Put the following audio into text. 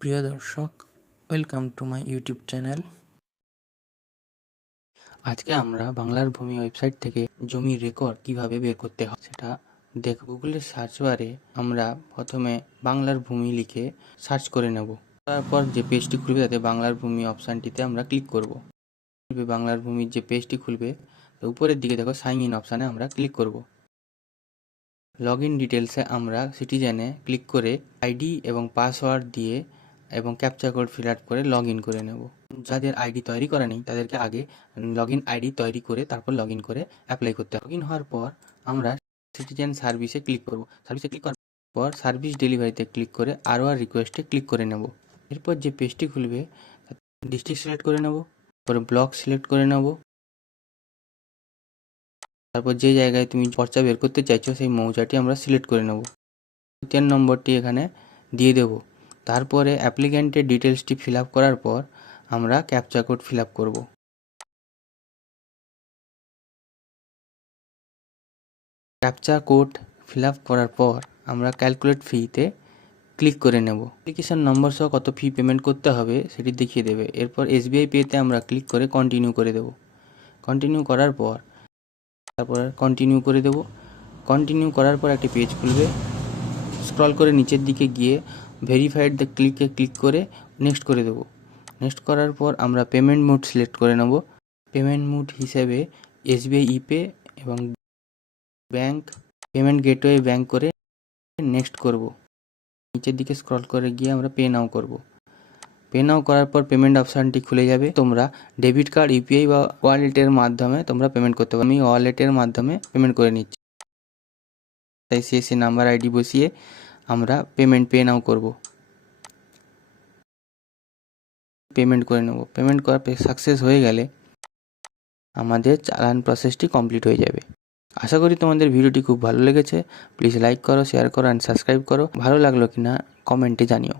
প্রিয় দর্শক, welcome to my YouTube channel. আজকে আমরা বাংলার ভূমি ওয়েবসাইট থেকে জমির রেকর্ড কিভাবে বের করতে হয় সেটা দেখব। গুগলের সার্চ বারে আমরা প্রথমে বাংলার ভূমি লিখে সার্চ করে নেব। তারপর যে পেজটি খুলবে তাতে বাংলার ভূমি অপশানটিতে আমরা ক্লিক করব। বাংলার ভূমির যে পেজটি খুলবে তো উপরের দিকে দেখো সাইন ইন অপশানে আমরা ক্লিক করব। লগ ইন ডিটেলসে আমরা সিটিজেনে ক্লিক করে আইডি এবং পাসওয়ার্ড দিয়ে এবং ক্যাপচা কোড ফিল আপ করে লগ ইন করে নেব। যাদের আইডি তৈরি করা নেই তাদেরকে আগে লগ ইন আইডি তৈরি করে তারপর লগ ইন করে অ্যাপ্লাই করতে হবে। লগ ইন হওয়ার পর আমরা সিটিজেন সার্ভিসে ক্লিক করব। সার্ভিসে ক্লিক করার পর সার্ভিস ডেলিভারিতে ক্লিক করে আর রিকোয়েস্টে ক্লিক করে নেব। এরপর যে পেজটি খুলবে ডিস্ট্রিক্ট সিলেক্ট করে নেব, পরে ব্লক সিলেক্ট করে নেব। তারপর যে জায়গায় তুমি পর্চা বের করতে চাইছো সেই মৌজাটি আমরা সিলেক্ট করে নেব। 3 নম্বরটি এখানে দিয়ে দেব। তারপরে অ্যাপ্লিক্যান্টের ডিটেলসটি ফিল আপ করার পর আমরা ক্যাপচা কোড ফিল আপ করব। ক্যাপচা কোড ফিল আপ করার পর আমরা ক্যালকুলেট ফিতে ক্লিক করে নেব। অ্যাপ্লিকেশন নম্বর সহ কত ফি পেমেন্ট করতে হবে সেটি দেখিয়ে দেবে। এরপর SBI পেতে আমরা ক্লিক করে কন্টিনিউ করে দেব। কন্টিনিউ করার পর তারপর কন্টিনিউ করে দেব। কন্টিনিউ করার পর একটি পেজ খুলবে। স্ক্রল করে নিচের দিকে গিয়ে ভেরিফাইড দ্য ক্লিক করে নেক্সট করে দেব। নেক্সট করার পর আমরা পেমেন্ট মোড সিলেক্ট করে নেব। পেমেন্ট মোড হিসেবে SBI ইপে এবং ব্যাংক পেমেন্ট গেটওয়ে ব্যাংক করে নেক্সট করব। নিচের দিকে স্ক্রল করে গিয়ে আমরা পে নাও করব। পে নাও করার পর পেমেন্ট অপশানটি খুলে যাবে। তোমরা ডেবিট কার্ড, ইউপিআই বা ওয়ালেটের মাধ্যমে তোমরা পেমেন্ট করতে পারো। আমি ওয়ালেটের মাধ্যমে পেমেন্ট করে নিচ্ছি। তাই CSC নাম্বার আইডি বসিয়ে আমরা পে নাও করব। পেমেন্ট করে নেব। পেমেন্ট করার সাকসেস হয়ে গেলে আমাদের চালান প্রসেসটি কমপ্লিট হয়ে যাবে। আশা করি তোমাদের ভিডিওটি খুব ভালো লেগেছে। প্লিজ লাইক করো, শেয়ার করো অ্যান্ড সাবস্ক্রাইব করো। ভালো লাগলো কিনা কমেন্টে জানিও।